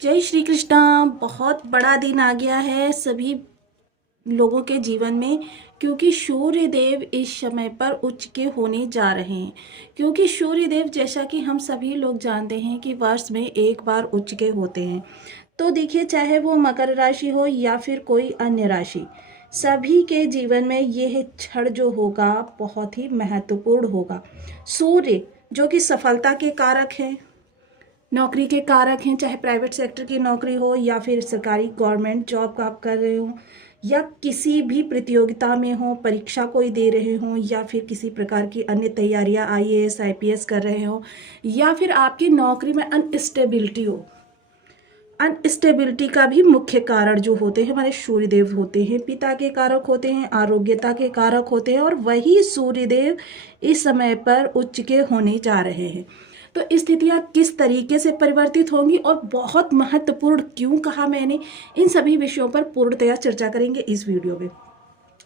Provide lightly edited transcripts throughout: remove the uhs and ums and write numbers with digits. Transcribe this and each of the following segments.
जय श्री कृष्णा। बहुत बड़ा दिन आ गया है सभी लोगों के जीवन में, क्योंकि सूर्य देव इस समय पर उच्च के होने जा रहे हैं। क्योंकि सूर्य देव, जैसा कि हम सभी लोग जानते हैं, कि वर्ष में एक बार उच्च के होते हैं। तो देखिए, चाहे वो मकर राशि हो या फिर कोई अन्य राशि, सभी के जीवन में यह क्षण जो होगा बहुत ही महत्वपूर्ण होगा। सूर्य जो कि सफलता के कारक हैं, नौकरी के कारक हैं, चाहे प्राइवेट सेक्टर की नौकरी हो या फिर सरकारी गवर्नमेंट जॉब आप कर रहे हो, या किसी भी प्रतियोगिता में हो, परीक्षा कोई दे रहे हो, या फिर किसी प्रकार की अन्य तैयारियां आईएएस आईपीएस कर रहे हो, या फिर आपकी नौकरी में अनस्टेबिलिटी हो। अनस्टेबिलिटी का भी मुख्य कारण जो होते हैं हमारे सूर्यदेव होते हैं। पिता के कारक होते हैं, आरोग्यता के कारक होते हैं, और वही सूर्यदेव इस समय पर उच्च के होने जा रहे हैं। तो स्थितियाँ किस तरीके से परिवर्तित होंगी और बहुत महत्वपूर्ण क्यों कहा मैंने, इन सभी विषयों पर पूर्णतया चर्चा करेंगे इस वीडियो में।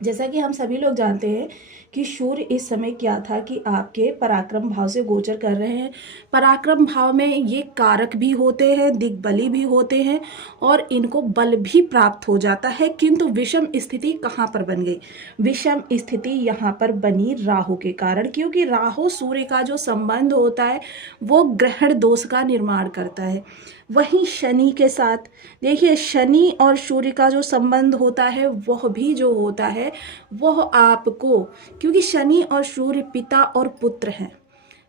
जैसा कि हम सभी लोग जानते हैं कि सूर्य इस समय क्या था कि आपके पराक्रम भाव से गोचर कर रहे हैं। पराक्रम भाव में ये कारक भी होते हैं, दिग्बली भी होते हैं, और इनको बल भी प्राप्त हो जाता है। किंतु विषम स्थिति कहाँ पर बन गई? विषम स्थिति यहाँ पर बनी राहु के कारण, क्योंकि राहु सूर्य का जो संबंध होता है वो ग्रहण दोष का निर्माण करता है। वहीं शनि के साथ देखिए, शनि और सूर्य का जो संबंध होता है वह भी जो होता है वह आपको, क्योंकि शनि और सूर्य पिता और पुत्र हैं।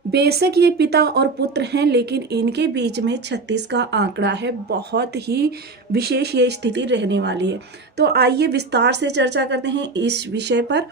बेशक ये पिता और पुत्र हैं, लेकिन इनके बीच में 36 का आंकड़ा है। बहुत ही विशेष ये स्थिति रहने वाली है। तो आइए विस्तार से चर्चा करते हैं इस विषय पर।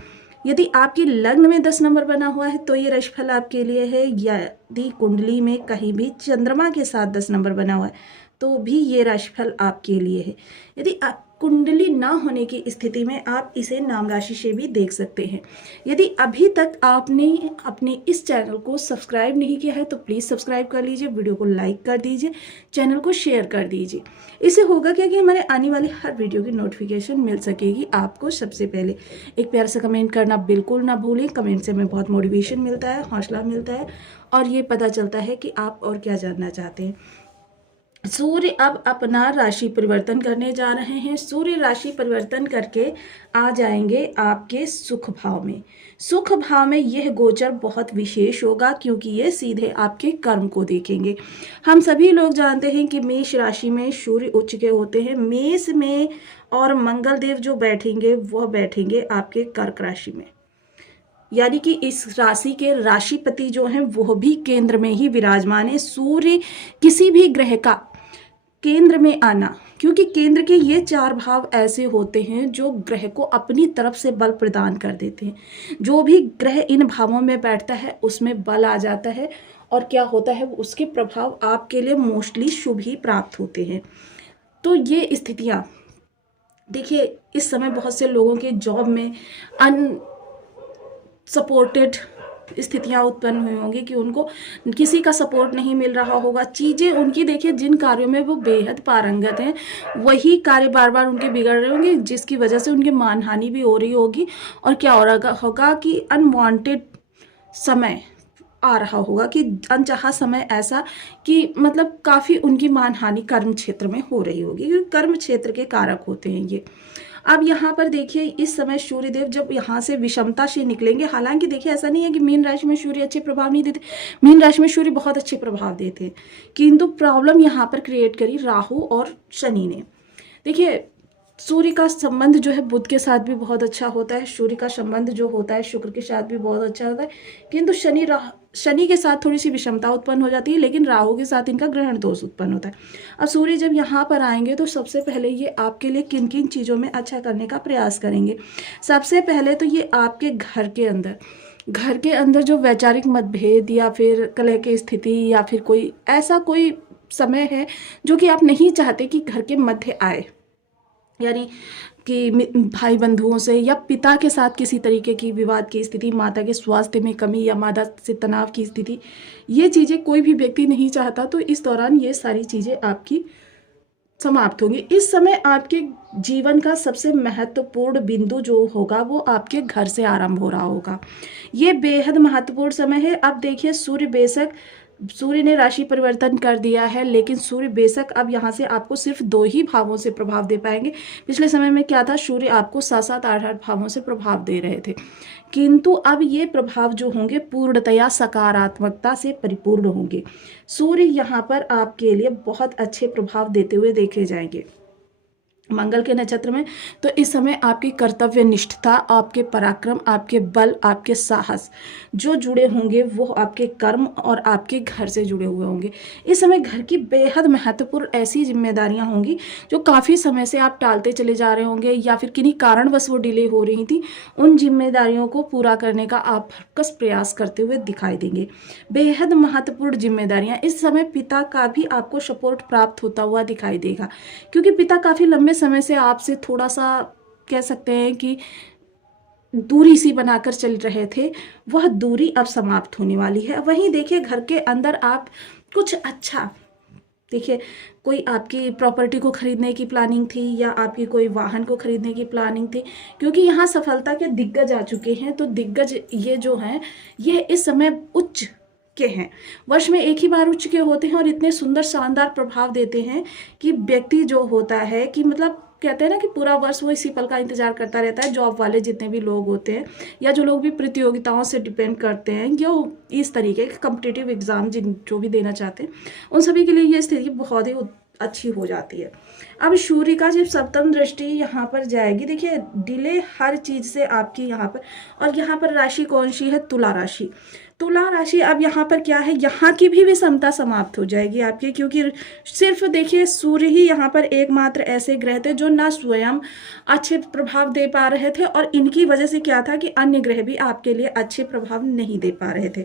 यदि आपकी लग्न में 10 नंबर बना हुआ है तो ये राशिफल आपके लिए है। यदि कुंडली में कहीं भी चंद्रमा के साथ 10 नंबर बना हुआ है तो भी ये राशिफल आपके लिए है। यदि आप कुंडली ना होने की स्थिति में आप इसे नाम राशि से भी देख सकते हैं। यदि अभी तक आपने अपने इस चैनल को सब्सक्राइब नहीं किया है तो प्लीज़ सब्सक्राइब कर लीजिए, वीडियो को लाइक कर दीजिए, चैनल को शेयर कर दीजिए। इससे होगा क्या कि हमारे आने वाली हर वीडियो की नोटिफिकेशन मिल सकेगी आपको सबसे पहले। एक प्यार से कमेंट करना बिल्कुल ना भूलें। कमेंट से हमें बहुत मोटिवेशन मिलता है, हौसला मिलता है, और ये पता चलता है कि आप और क्या जानना चाहते हैं। सूर्य अब अपना राशि परिवर्तन करने जा रहे हैं। सूर्य राशि परिवर्तन करके आ जाएंगे आपके सुख भाव में। सुख भाव में यह गोचर बहुत विशेष होगा, क्योंकि ये सीधे आपके कर्म को देखेंगे। हम सभी लोग जानते हैं कि मेष राशि में सूर्य उच्च के होते हैं। मेष में और मंगल देव जो बैठेंगे वह बैठेंगे आपके कर्क राशि में, यानी कि इस राशि के राशिपति जो हैं वह भी केंद्र में ही विराजमान है। सूर्य किसी भी ग्रह का केंद्र में आना, क्योंकि केंद्र के ये 4 भाव ऐसे होते हैं जो ग्रह को अपनी तरफ से बल प्रदान कर देते हैं। जो भी ग्रह इन भावों में बैठता है उसमें बल आ जाता है, और क्या होता है उसके प्रभाव आपके लिए मोस्टली शुभ ही प्राप्त होते हैं। तो ये स्थितियाँ देखिए, इस समय बहुत से लोगों के जॉब में सपोर्टेड स्थितियां उत्पन्न हुई होंगी कि उनको किसी का सपोर्ट नहीं मिल रहा होगा। चीज़ें उनकी देखिए, जिन कार्यों में वो बेहद पारंगत हैं वही कार्य बार बार उनके बिगड़ रहे होंगे, जिसकी वजह से उनकी मानहानि भी हो रही होगी। और क्या हो रहा होगा कि अनवांटेड समय आ रहा होगा, कि अनचाहा समय ऐसा कि मतलब काफ़ी उनकी मानहानि कर्म क्षेत्र में हो रही होगी, क्योंकि कर्म क्षेत्र के कारक होते हैं ये। अब यहाँ पर देखिए, इस समय सूर्यदेव जब यहाँ से विषमता से निकलेंगे, हालांकि देखिए ऐसा नहीं है कि मीन राशि में सूर्य अच्छे प्रभाव नहीं देते, मीन राशि में सूर्य बहुत अच्छे प्रभाव देते हैं, किंतु प्रॉब्लम यहाँ पर क्रिएट करी राहु और शनि ने। देखिए, सूर्य का संबंध जो है बुध के साथ भी बहुत अच्छा होता है, सूर्य का संबंध जो होता है शुक्र के साथ भी बहुत अच्छा होता है, किंतु शनि के साथ थोड़ी सी विषमता उत्पन्न हो जाती है, लेकिन राहु के साथ इनका ग्रहण दोष उत्पन्न होता है। अब सूर्य जब यहाँ पर आएंगे तो सबसे पहले ये आपके लिए किन किन चीज़ों में अच्छा करने का प्रयास करेंगे। सबसे पहले तो ये आपके घर के अंदर जो वैचारिक मतभेद या फिर कलह की स्थिति, या फिर कोई ऐसा कोई समय है जो कि आप नहीं चाहते कि घर के मध्य आए, यानी कि भाई बंधुओं से या पिता के साथ किसी तरीके की विवाद की स्थिति, माता के स्वास्थ्य में कमी या माता से तनाव की स्थिति, ये चीज़ें कोई भी व्यक्ति नहीं चाहता। तो इस दौरान ये सारी चीज़ें आपकी समाप्त होंगी। इस समय आपके जीवन का सबसे महत्वपूर्ण बिंदु जो होगा वो आपके घर से आरंभ हो रहा होगा। ये बेहद महत्वपूर्ण समय है। अब देखिए, सूर्य बेशक सूर्य ने राशि परिवर्तन कर दिया है, लेकिन सूर्य बेशक अब यहाँ से आपको सिर्फ 2 ही भावों से प्रभाव दे पाएंगे। पिछले समय में क्या था, सूर्य आपको 7-7 8-8 भावों से प्रभाव दे रहे थे, किंतु अब ये प्रभाव जो होंगे पूर्णतया सकारात्मकता से परिपूर्ण होंगे। सूर्य यहाँ पर आपके लिए बहुत अच्छे प्रभाव देते हुए देखे जाएंगे मंगल के नक्षत्र में। तो इस समय आपकी कर्तव्य निष्ठता, आपके पराक्रम, आपके बल, आपके साहस जो जुड़े होंगे वो आपके कर्म और आपके घर से जुड़े हुए होंगे। इस समय घर की बेहद महत्वपूर्ण ऐसी जिम्मेदारियां होंगी जो काफ़ी समय से आप टालते चले जा रहे होंगे या फिर किन्हीं कारणवश वो डिले हो रही थी। उन जिम्मेदारियों को पूरा करने का आप भरकस प्रयास करते हुए दिखाई देंगे। बेहद महत्वपूर्ण जिम्मेदारियां। इस समय पिता का भी आपको सपोर्ट प्राप्त होता हुआ दिखाई देगा, क्योंकि पिता काफ़ी लंबे समय से आपसे थोड़ा सा कह सकते हैं कि दूरी सी बनाकर चल रहे थे, वह दूरी अब समाप्त होने वाली है। वहीं देखिए घर के अंदर आप कुछ अच्छा, देखिए कोई आपकी प्रॉपर्टी को खरीदने की प्लानिंग थी या आपकी कोई वाहन को खरीदने की प्लानिंग थी, क्योंकि यहाँ सफलता के दिग्गज आ चुके हैं। तो दिग्गज ये जो हैं ये इस समय उच्च के हैं, वर्ष में एक ही बार उच्च के होते हैं और इतने सुंदर शानदार प्रभाव देते हैं कि व्यक्ति जो होता है कि मतलब कहते हैं ना कि पूरा वर्ष वो इसी पल का इंतजार करता रहता है। जॉब वाले जितने भी लोग होते हैं या जो लोग भी प्रतियोगिताओं से डिपेंड करते हैं या इस तरीके के कॉम्पिटिटिव एग्जाम जो भी देना चाहते हैं, उन सभी के लिए ये स्थिति बहुत ही अच्छी हो जाती है। अब सूर्य का जब सप्तम दृष्टि यहाँ पर जाएगी, देखिए डिले हर चीज से आपकी यहाँ पर, और यहाँ पर राशि कौन सी है, तुला राशि। तुला राशि अब यहाँ पर क्या है, यहाँ की भी विषमता समाप्त हो जाएगी आपकी, क्योंकि सिर्फ देखिए सूर्य ही यहाँ पर एकमात्र ऐसे ग्रह थे जो ना स्वयं अच्छे प्रभाव दे पा रहे थे और इनकी वजह से क्या था कि अन्य ग्रह भी आपके लिए अच्छे प्रभाव नहीं दे पा रहे थे।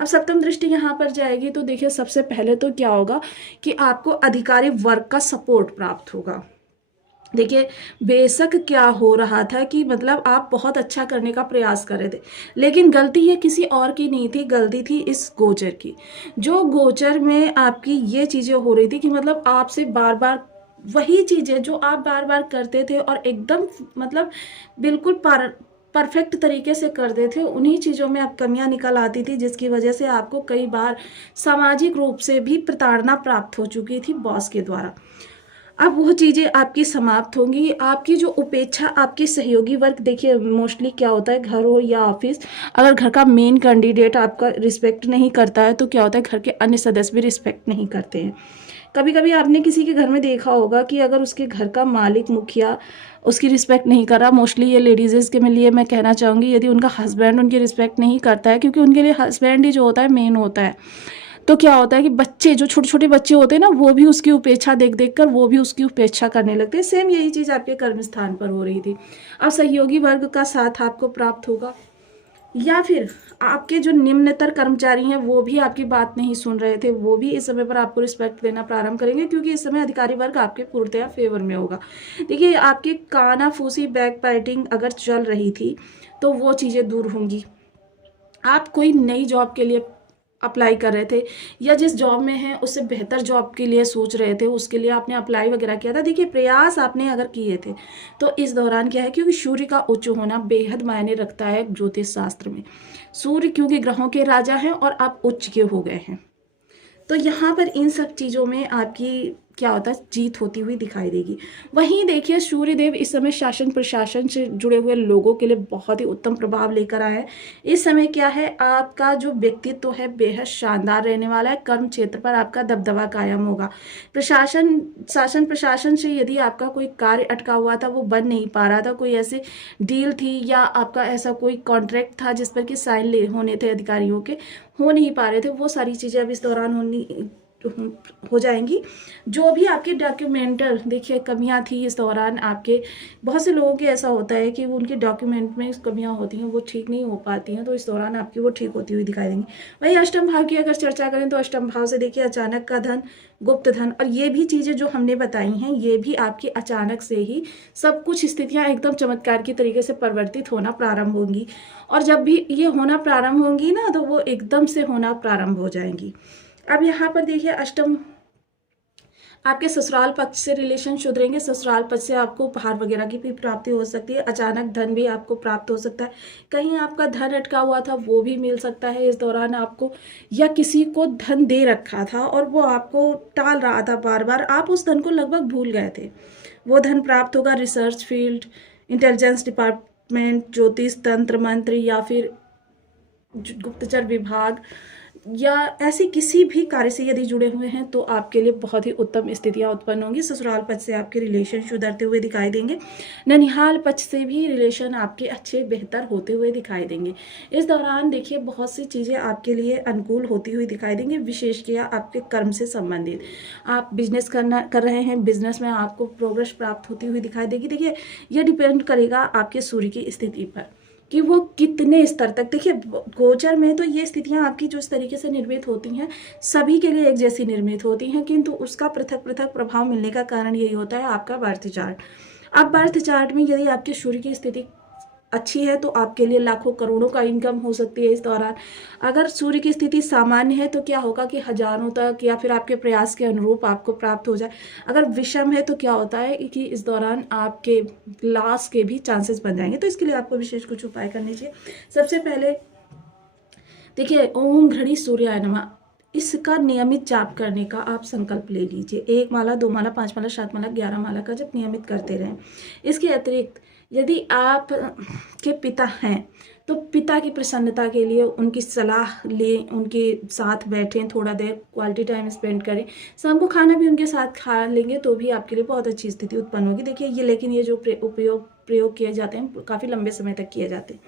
अब सप्तम दृष्टि यहाँ पर जाएगी तो देखिए सबसे पहले तो क्या होगा कि आपको अधिकारी वर्ग का सपोर्ट प्राप्त होगा। देखिए बेशक क्या हो रहा था कि मतलब आप बहुत अच्छा करने का प्रयास कर रहे थे, लेकिन गलती ये किसी और की नहीं थी, गलती थी इस गोचर की। जो गोचर में आपकी ये चीज़ें हो रही थी कि मतलब आपसे बार बार वही चीज़ें जो आप बार बार करते थे और एकदम मतलब बिल्कुल परफेक्ट तरीके से करते थे, उन्हीं चीज़ों में अब कमियां निकल आती थी, जिसकी वजह से आपको कई बार सामाजिक रूप से भी प्रताड़ना प्राप्त हो चुकी थी बॉस के द्वारा। अब वो चीज़ें आपकी समाप्त होंगी। आपकी जो उपेक्षा आपके सहयोगी वर्ग, देखिए मोस्टली क्या होता है घर हो या ऑफिस, अगर घर का मेन कैंडिडेट आपका रिस्पेक्ट नहीं करता है तो क्या होता है घर के अन्य सदस्य भी रिस्पेक्ट नहीं करते हैं। कभी कभी आपने किसी के घर में देखा होगा कि अगर उसके घर का मालिक मुखिया उसकी रिस्पेक्ट नहीं कर रहा, मोस्टली ये लेडीज़ के लिए मैं कहना चाहूँगी, यदि उनका हस्बैंड उनकी रिस्पेक्ट नहीं करता है, क्योंकि उनके लिए हस्बैंड ही जो होता है मेन होता है, तो क्या होता है कि बच्चे जो छोटे छोटे बच्चे होते हैं ना, वो भी उसकी उपेक्षा देख देख कर वो भी उसकी उपेक्षा करने लगते हैं। सेम यही चीज़ आपके कर्म स्थान पर हो रही थी। अब सहयोगी वर्ग का साथ आपको प्राप्त होगा, या फिर आपके जो निम्नतर कर्मचारी हैं वो भी आपकी बात नहीं सुन रहे थे, वो भी इस समय पर आपको रिस्पेक्ट देना प्रारंभ करेंगे, क्योंकि इस समय अधिकारी वर्ग आपके पूर्णतया फेवर में होगा। देखिए आपकी कानाफूसी बैक बाइटिंग अगर चल रही थी तो वो चीज़ें दूर होंगी। आप कोई नई जॉब के लिए अप्लाई कर रहे थे या जिस जॉब में हैं उससे बेहतर जॉब के लिए सोच रहे थे, उसके लिए आपने अप्लाई वगैरह किया था, देखिए प्रयास आपने अगर किए थे तो इस दौरान क्या है, क्योंकि सूर्य का उच्च होना बेहद मायने रखता है ज्योतिष शास्त्र में। सूर्य क्योंकि ग्रहों के राजा हैं और आप उच्च के हो गए हैं, तो यहाँ पर इन सब चीज़ों में आपकी क्या होता है, जीत होती हुई दिखाई देगी। वहीं देखिए सूर्यदेव इस समय शासन प्रशासन से जुड़े हुए लोगों के लिए बहुत ही उत्तम प्रभाव लेकर आए हैं। इस समय क्या है, आपका जो व्यक्तित्व है बेहद शानदार रहने वाला है। कर्म क्षेत्र पर आपका दबदबा कायम होगा। शासन प्रशासन से यदि आपका कोई कार्य अटका हुआ था, वो बन नहीं पा रहा था, कोई ऐसी डील थी या आपका ऐसा कोई कॉन्ट्रैक्ट था जिस पर कि साइन होने थे अधिकारियों के, हो नहीं पा रहे थे, वो सारी चीज़ें अब इस दौरान हो जाएंगी। जो भी आपके डॉक्यूमेंटल देखिए कमियां थी इस दौरान, आपके बहुत से लोगों के ऐसा होता है कि वो उनके डॉक्यूमेंट में कमियां होती हैं, वो ठीक नहीं हो पाती हैं, तो इस दौरान आपकी वो ठीक होती हुई दिखाई देंगी। वही अष्टम भाव की अगर चर्चा करें तो अष्टम भाव से देखिए अचानक का धन, गुप्त धन, और ये भी चीज़ें जो हमने बताई हैं ये भी आपकी अचानक से ही सब कुछ स्थितियाँ एकदम चमत्कार की तरीके से परिवर्तित होना प्रारंभ होंगी, और जब भी ये होना प्रारंभ होंगी ना तो वो एकदम से होना प्रारंभ हो जाएंगी। अब यहाँ पर देखिए आपके ससुराल पक्ष से रिलेशन सुधरेंगे, ससुराल पक्ष से आपको उपहार वगैरह की भी प्राप्ति हो सकती है, अचानक धन भी आपको प्राप्त हो सकता है, कहीं आपका धन अटका हुआ था वो भी मिल सकता है इस दौरान आपको, या किसी को धन दे रखा था और वो आपको टाल रहा था बार बार, आप उस धन को लगभग भूल गए थे, वो धन प्राप्त होगा। रिसर्च फील्ड, इंटेलिजेंस डिपार्टमेंट, ज्योतिष, तंत्र मंत्र या फिर गुप्तचर विभाग या ऐसे किसी भी कार्य से यदि जुड़े हुए हैं तो आपके लिए बहुत ही उत्तम स्थितियां उत्पन्न होंगी। ससुराल पक्ष से आपके रिलेशन सुधरते हुए दिखाई देंगे, ननिहाल पक्ष से भी रिलेशन आपके अच्छे बेहतर होते हुए दिखाई देंगे। इस दौरान देखिए बहुत सी चीज़ें आपके लिए अनुकूल होती हुई दिखाई देंगी, विशेषतया आपके कर्म से संबंधित। आप बिजनेस कर रहे हैं, बिजनेस में आपको प्रोग्रेस प्राप्त होती हुई दिखाई देगी। देखिए यह डिपेंड करेगा आपके सूर्य की स्थिति पर कि वो कितने स्तर तक, देखिए गोचर में तो ये स्थितियां आपकी जो इस तरीके से निर्मित होती हैं सभी के लिए एक जैसी निर्मित होती हैं, किंतु उसका पृथक पृथक प्रभाव मिलने का कारण यही होता है आपका बर्थ चार्ट। अब बर्थ चार्ट में यदि आपके सूर्य की स्थिति अच्छी है तो आपके लिए लाखों करोड़ों का इनकम हो सकती है इस दौरान। अगर सूर्य की स्थिति सामान्य है तो क्या होगा कि हजारों तक या फिर आपके प्रयास के अनुरूप आपको प्राप्त हो जाए। अगर विषम है तो क्या होता है कि इस दौरान आपके लॉस के भी चांसेस बन जाएंगे। तो इसके लिए आपको विशेष कुछ उपाय करने चाहिए। सबसे पहले देखिए ओम घड़ी सूर्याय नमः, इसका नियमित जाप करने का आप संकल्प ले लीजिए। 1 माला, 2 माला, 5 माला, 7 माला, 11 माला का जब नियमित करते रहें। इसके अतिरिक्त यदि आप के पिता हैं तो पिता की प्रसन्नता के लिए उनकी सलाह लें, उनके साथ बैठें, थोड़ा देर क्वालिटी टाइम स्पेंड करें, शाम को खाना भी उनके साथ खा लेंगे तो भी आपके लिए बहुत अच्छी स्थिति उत्पन्न होगी। देखिए ये लेकिन ये जो प्रयोग किए जाते हैं काफ़ी लंबे समय तक किए जाते हैं।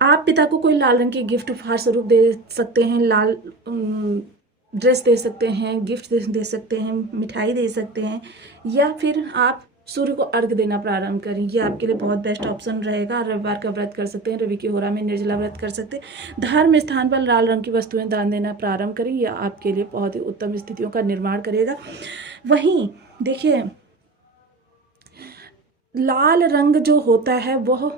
आप पिता को कोई लाल रंग की गिफ्ट उपहार स्वरूप दे सकते हैं, लाल ड्रेस दे सकते हैं, गिफ्ट दे सकते हैं, मिठाई दे सकते हैं, या फिर आप सूर्य को अर्घ देना प्रारंभ करें। ये आपके लिए बहुत बेस्ट ऑप्शन रहेगा। रविवार का व्रत कर सकते हैं, रवि की होरा में निर्जला व्रत कर सकते हैं, धर्म स्थान पर लाल रंग की वस्तुएं दान देना प्रारंभ करें। यह आपके लिए बहुत ही उत्तम स्थितियों का निर्माण करेगा। वहीं देखिए लाल रंग जो होता है वह